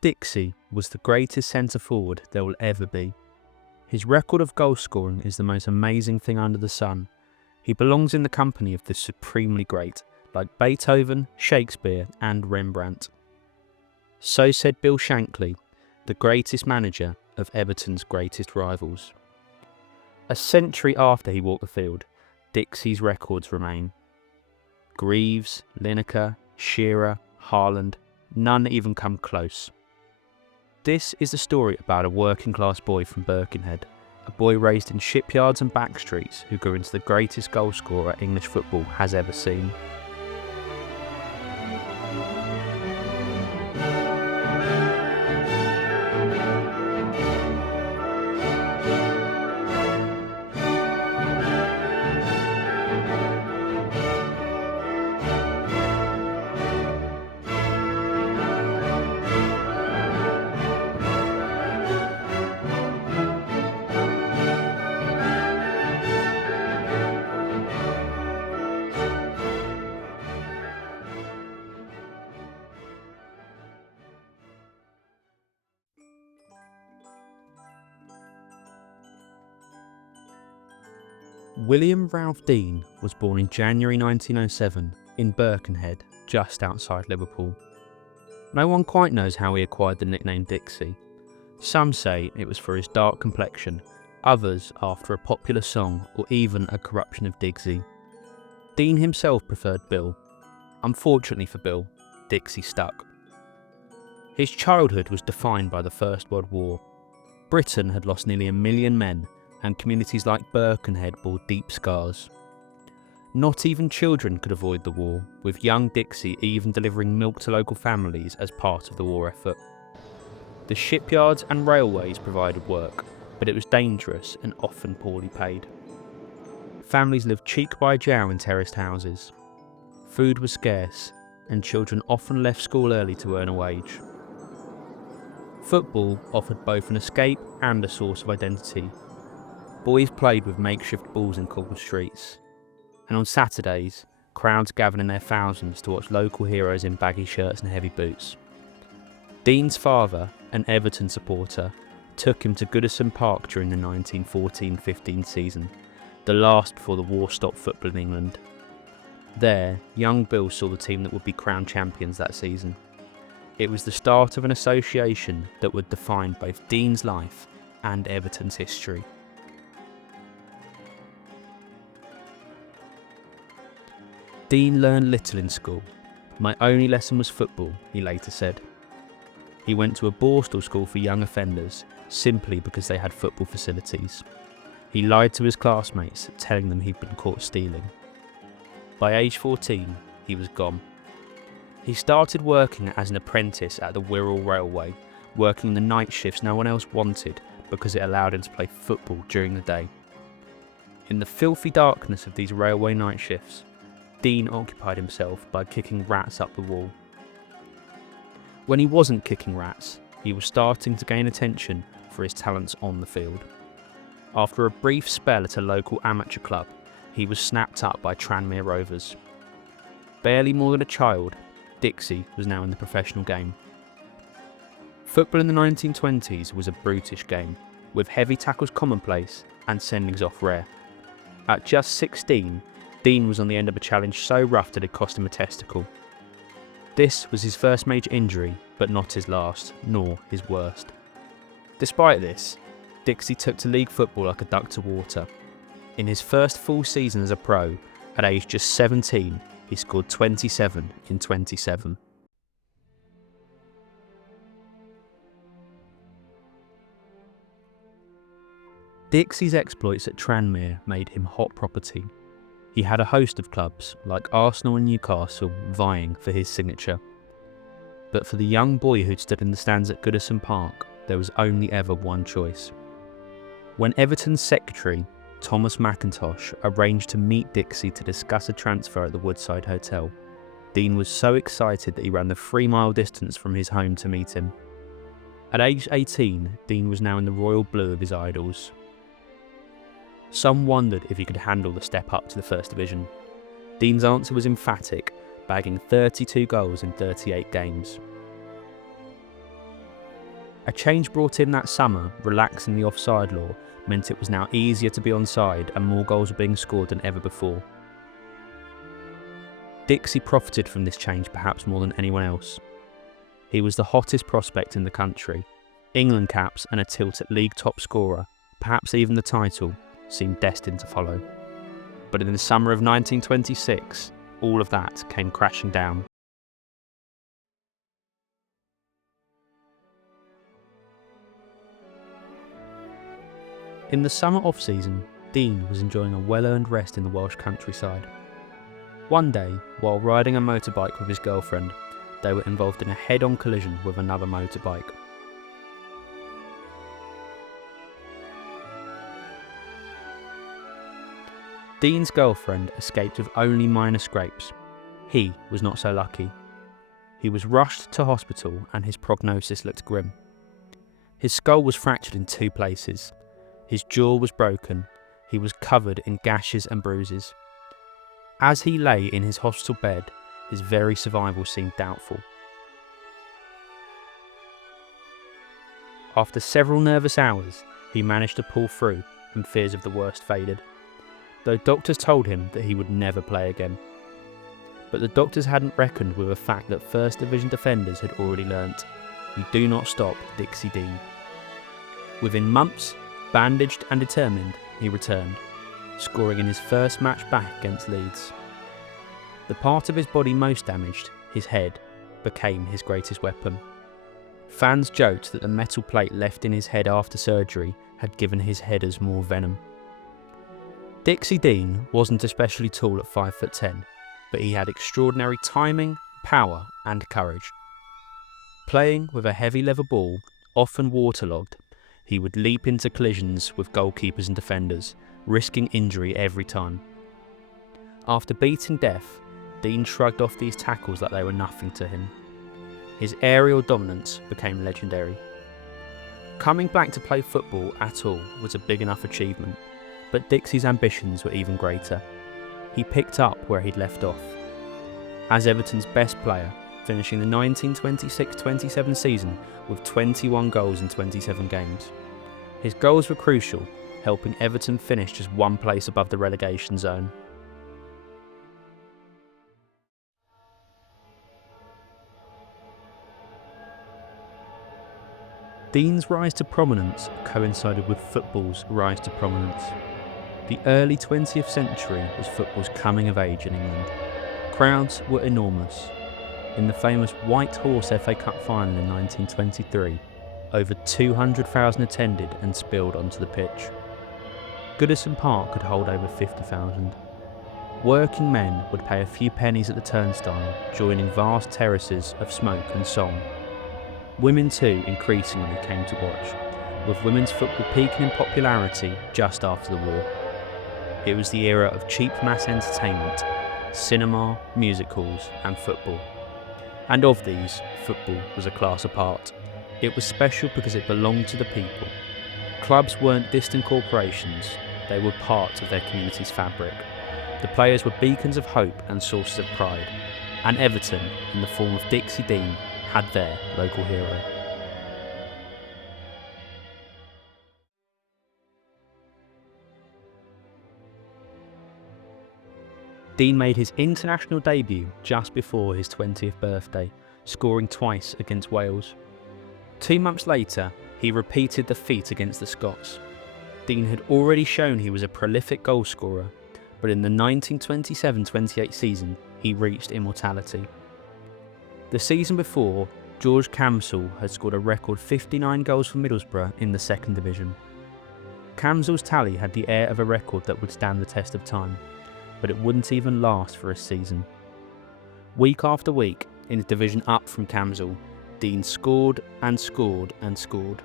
Dixie was the greatest centre forward there will ever be. His record of goal scoring is the most amazing thing under the sun. He belongs in the company of the supremely great, like Beethoven, Shakespeare and Rembrandt. So said Bill Shankly, the greatest manager of Everton's greatest rivals. A century after he walked the field, Dixie's records remain. Greaves, Lineker, Shearer, Haaland, none even come close. This is the story about a working class boy from Birkenhead, a boy raised in shipyards and backstreets who grew into the greatest goal scorer English football has ever seen. William Ralph Dean was born in January 1907 in Birkenhead, just outside Liverpool. No one quite knows how he acquired the nickname Dixie. Some say it was for his dark complexion, others after a popular song or even a corruption of Dixie. Dean himself preferred Bill. Unfortunately for Bill, Dixie stuck. His childhood was defined by the First World War. Britain had lost nearly 1 million men, and communities like Birkenhead bore deep scars. Not even children could avoid the war, with young Dixie even delivering milk to local families as part of the war effort. The shipyards and railways provided work, but it was dangerous and often poorly paid. Families lived cheek by jowl in terraced houses. Food was scarce, and children often left school early to earn a wage. Football offered both an escape and a source of identity. Boys played with makeshift balls in cobbled streets, and on Saturdays, crowds gathered in their thousands to watch local heroes in baggy shirts and heavy boots. Dean's father, an Everton supporter, took him to Goodison Park during the 1914-15 season, the last before the war stopped football in England. There, young Bill saw the team that would be crowned champions that season. It was the start of an association that would define both Dean's life and Everton's history. Dean learned little in school. My only lesson was football, he later said. He went to a borstal school for young offenders, simply because they had football facilities. He lied to his classmates, telling them he'd been caught stealing. By age 14, he was gone. He started working as an apprentice at the Wirral Railway, working the night shifts no one else wanted because it allowed him to play football during the day. In the filthy darkness of these railway night shifts, Dean occupied himself by kicking rats up the wall. When he wasn't kicking rats, he was starting to gain attention for his talents on the field. After a brief spell at a local amateur club, he was snapped up by Tranmere Rovers. Barely more than a child, Dixie was now in the professional game. Football in the 1920s was a brutish game, with heavy tackles commonplace and sendings off rare. At just 16, Dean was on the end of a challenge so rough that it cost him a testicle. This was his first major injury, but not his last, nor his worst. Despite this, Dixie took to league football like a duck to water. In his first full season as a pro, at age just 17, he scored 27 in 27. Dixie's exploits at Tranmere made him hot property. He had a host of clubs, like Arsenal and Newcastle, vying for his signature. But for the young boy who'd stood in the stands at Goodison Park, there was only ever one choice. When Everton's secretary, Thomas McIntosh, arranged to meet Dixie to discuss a transfer at the Woodside Hotel, Dean was so excited that he ran the 3-mile distance from his home to meet him. At age 18, Dean was now in the royal blue of his idols. Some wondered if he could handle the step up to the First Division. Dean's answer was emphatic, bagging 32 goals in 38 games. A change brought in that summer, relaxing the offside law, meant it was now easier to be onside and more goals were being scored than ever before. Dixie profited from this change perhaps more than anyone else. He was the hottest prospect in the country. England caps and a tilt at league top scorer, perhaps even the title, seemed destined to follow. But in the summer of 1926, all of that came crashing down. In the summer off-season, Dean was enjoying a well-earned rest in the Welsh countryside. One day, while riding a motorbike with his girlfriend, they were involved in a head-on collision with another motorbike. Dean's girlfriend escaped with only minor scrapes. He was not so lucky. He was rushed to hospital and his prognosis looked grim. His skull was fractured in 2 places. His jaw was broken. He was covered in gashes and bruises. As he lay in his hospital bed, his very survival seemed doubtful. After several nervous hours, he managed to pull through and fears of the worst faded, though doctors told him that he would never play again. But the doctors hadn't reckoned with the fact that First Division defenders had already learnt, "You do not stop Dixie Dean." Within months, bandaged and determined, he returned, scoring in his first match back against Leeds. The part of his body most damaged, his head, became his greatest weapon. Fans joked that the metal plate left in his head after surgery had given his headers more venom. Dixie Dean wasn't especially tall at 5'10", but he had extraordinary timing, power and courage. Playing with a heavy leather ball, often waterlogged, he would leap into collisions with goalkeepers and defenders, risking injury every time. After beating death, Dean shrugged off these tackles like they were nothing to him. His aerial dominance became legendary. Coming back to play football at all was a big enough achievement, but Dixie's ambitions were even greater. He picked up where he'd left off. As Everton's best player, finishing the 1926-27 season with 21 goals in 27 games. His goals were crucial, helping Everton finish just 1 place above the relegation zone. Dean's rise to prominence coincided with football's rise to prominence. The early 20th century was football's coming of age in England. Crowds were enormous. In the famous White Horse FA Cup final in 1923, over 200,000 attended and spilled onto the pitch. Goodison Park could hold over 50,000. Working men would pay a few pennies at the turnstile, joining vast terraces of smoke and song. Women too increasingly came to watch, with women's football peaking in popularity just after the war. It was the era of cheap mass entertainment, cinema, music halls and football. And of these, football was a class apart. It was special because it belonged to the people. Clubs weren't distant corporations, they were part of their community's fabric. The players were beacons of hope and sources of pride, and Everton, in the form of Dixie Dean, had their local hero. Dean made his international debut just before his 20th birthday, scoring twice against Wales. 2 months later, he repeated the feat against the Scots. Dean had already shown he was a prolific goalscorer, but in the 1927-28 season, he reached immortality. The season before, George Camsell had scored a record 59 goals for Middlesbrough in the second division. Camsell's tally had the air of a record that would stand the test of time, but it wouldn't even last for a season. Week after week, in a division up from Camsell, Dean scored and scored and scored.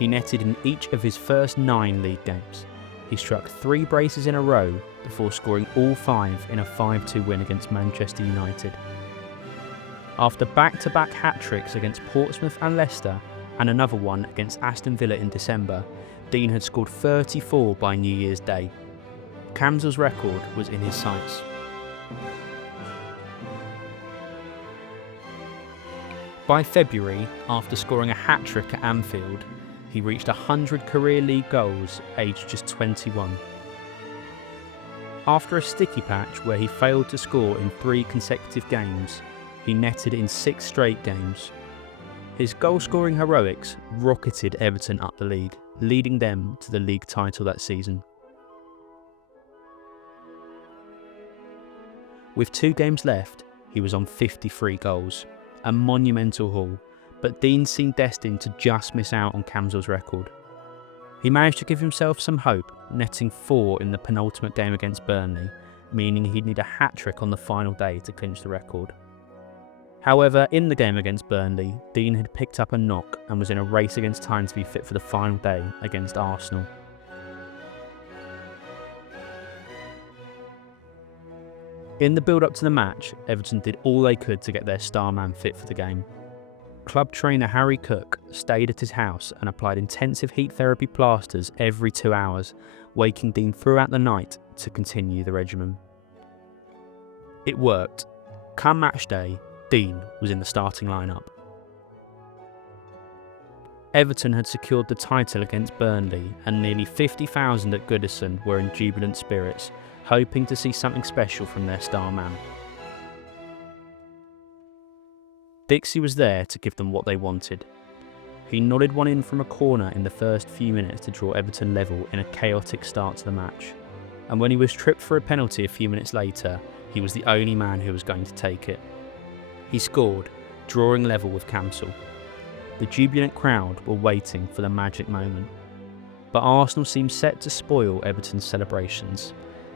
He netted in each of his first 9 league games. He struck 3 braces in a row before scoring all 5 in a 5-2 win against Manchester United. After back-to-back hat-tricks against Portsmouth and Leicester, and another one against Aston Villa in December, Dean had scored 34 by New Year's Day. Camsell's record was in his sights. By February, after scoring a hat-trick at Anfield, he reached 100 career league goals aged just 21. After a sticky patch where he failed to score in 3 consecutive games, he netted in 6 straight games. His goal-scoring heroics rocketed Everton up the league, leading them to the league title that season. With 2 games left, he was on 53 goals, a monumental haul, but Dean seemed destined to just miss out on Camsell's record. He managed to give himself some hope, netting 4 in the penultimate game against Burnley, meaning he'd need a hat-trick on the final day to clinch the record. However, in the game against Burnley, Dean had picked up a knock and was in a race against time to be fit for the final day against Arsenal. In the build-up to the match, Everton did all they could to get their star man fit for the game. Club trainer Harry Cook stayed at his house and applied intensive heat therapy plasters every 2 hours, waking Dean throughout the night to continue the regimen. It worked. Come match day, Dean was in the starting lineup. Everton had secured the title against Burnley, and nearly 50,000 at Goodison were in jubilant spirits, hoping to see something special from their star man. Dixie was there to give them what they wanted. He nodded one in from a corner in the first few minutes to draw Everton level in a chaotic start to the match, and when he was tripped for a penalty a few minutes later, he was the only man who was going to take it. He scored, drawing level with Camsell. The jubilant crowd were waiting for the magic moment, but Arsenal seemed set to spoil Everton's celebrations.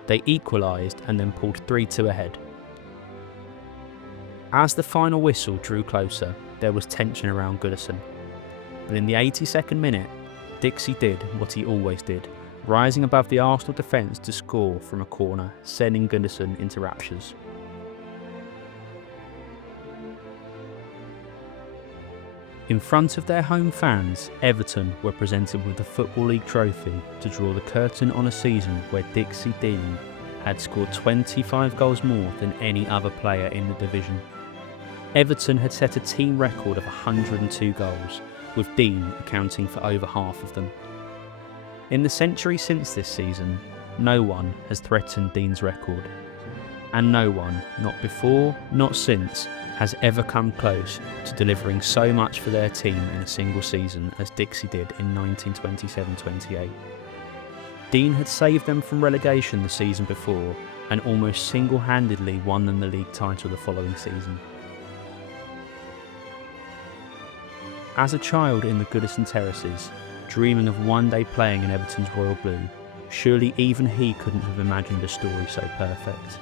They equalised and then pulled 3-2 ahead. As the final whistle drew closer, there was tension around Goodison. But in the 82nd minute, Dixie did what he always did, rising above the Arsenal defence to score from a corner, sending Goodison into raptures. In front of their home fans, Everton were presented with the Football League trophy to draw the curtain on a season where Dixie Dean had scored 25 goals more than any other player in the division. Everton had set a team record of 102 goals, with Dean accounting for over half of them. In the century since this season, no one has threatened Dean's record. And no one, not before, not since, has ever come close to delivering so much for their team in a single season as Dixie did in 1927-28. Dean had saved them from relegation the season before and almost single-handedly won them the league title the following season. As a child in the Goodison Terraces, dreaming of one day playing in Everton's royal blue, surely even he couldn't have imagined a story so perfect.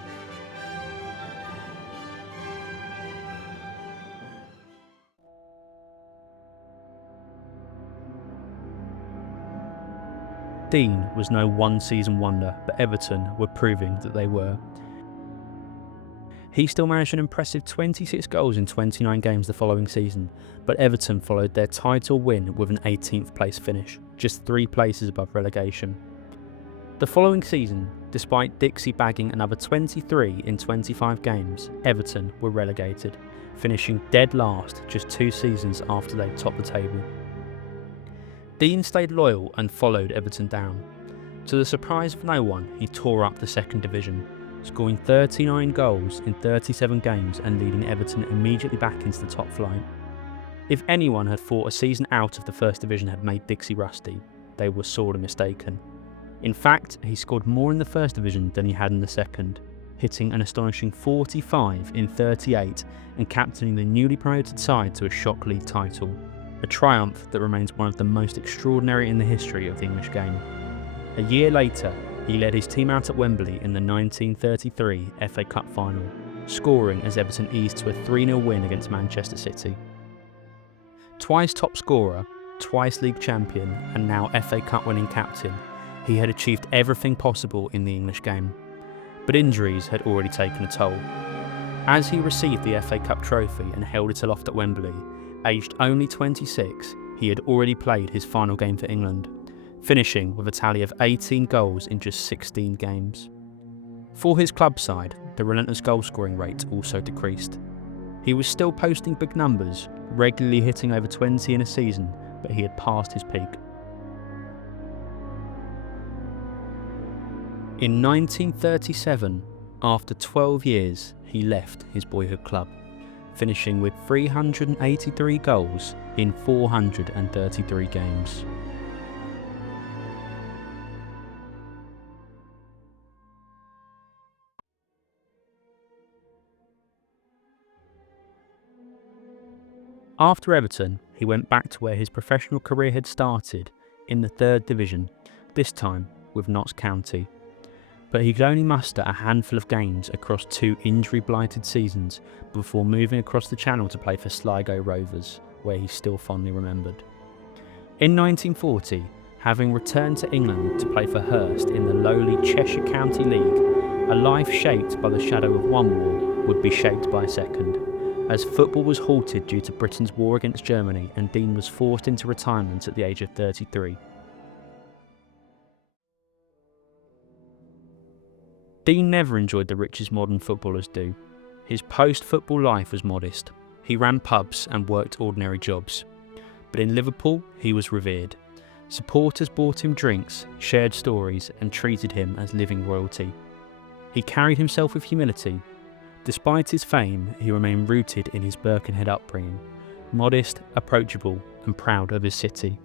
Dean was no one-season wonder, but Everton were proving that they were. He still managed an impressive 26 goals in 29 games the following season, but Everton followed their title win with an 18th place finish, just 3 places above relegation. The following season, despite Dixie bagging another 23 in 25 games, Everton were relegated, finishing dead last just 2 seasons after they'd topped the table. Dean stayed loyal and followed Everton down. To the surprise of no one, he tore up the second division, scoring 39 goals in 37 games and leading Everton immediately back into the top flight. If anyone had thought a season out of the first division had made Dixie rusty, they were sorely mistaken. In fact, he scored more in the first division than he had in the second, hitting an astonishing 45 in 38 and captaining the newly promoted side to a shock league title, a triumph that remains one of the most extraordinary in the history of the English game. A year later, he led his team out at Wembley in the 1933 FA Cup final, scoring as Everton eased to a 3-0 win against Manchester City. Twice top scorer, twice league champion, and now FA Cup winning captain, he had achieved everything possible in the English game. But injuries had already taken a toll. As he received the FA Cup trophy and held it aloft at Wembley, aged only 26, he had already played his final game for England, finishing with a tally of 18 goals in just 16 games. For his club side, the relentless goal-scoring rate also decreased. He was still posting big numbers, regularly hitting over 20 in a season, but he had passed his peak. In 1937, after 12 years, he left his boyhood club, finishing with 383 goals in 433 games. After Everton, he went back to where his professional career had started, in the 3rd Division, this time with Notts County. But he could only muster a handful of games across 2 injury-blighted seasons before moving across the Channel to play for Sligo Rovers, where he's still fondly remembered. In 1940, having returned to England to play for Hurst in the lowly Cheshire County League, a life shaped by the shadow of one war would be shaped by a second, as football was halted due to Britain's war against Germany and Dean was forced into retirement at the age of 33. Dean never enjoyed the riches modern footballers do. His post-football life was modest. He ran pubs and worked ordinary jobs. But in Liverpool, he was revered. Supporters bought him drinks, shared stories, and treated him as living royalty. He carried himself with humility. Despite his fame, he remained rooted in his Birkenhead upbringing, modest, approachable, and proud of his city.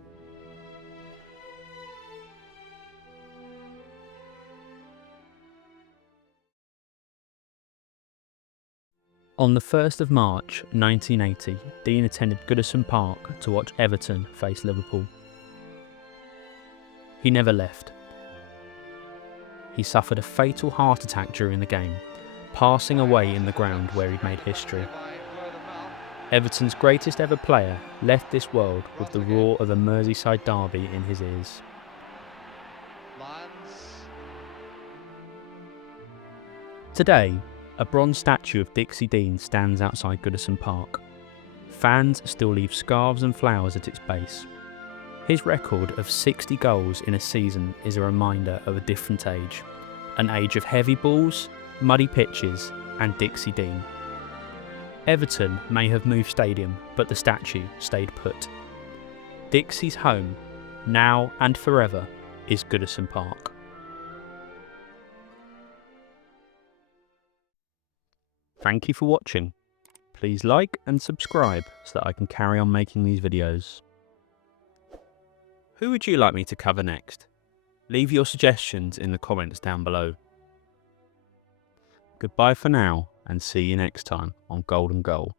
On the 1st of March 1980, Dean attended Goodison Park to watch Everton face Liverpool. He never left. He suffered a fatal heart attack during the game, passing away in the ground where he'd made history. Everton's greatest ever player left this world with the roar of a Merseyside derby in his ears. Today, a bronze statue of Dixie Dean stands outside Goodison Park. Fans still leave scarves and flowers at its base. His record of 60 goals in a season is a reminder of a different age. An age of heavy balls, muddy pitches, and Dixie Dean. Everton may have moved stadium, but the statue stayed put. Dixie's home, now and forever, is Goodison Park. Thank you for watching. Please like and subscribe so that I can carry on making these videos. Who would you like me to cover next? Leave your suggestions in the comments down below. Goodbye for now, and see you next time on Golden Goal.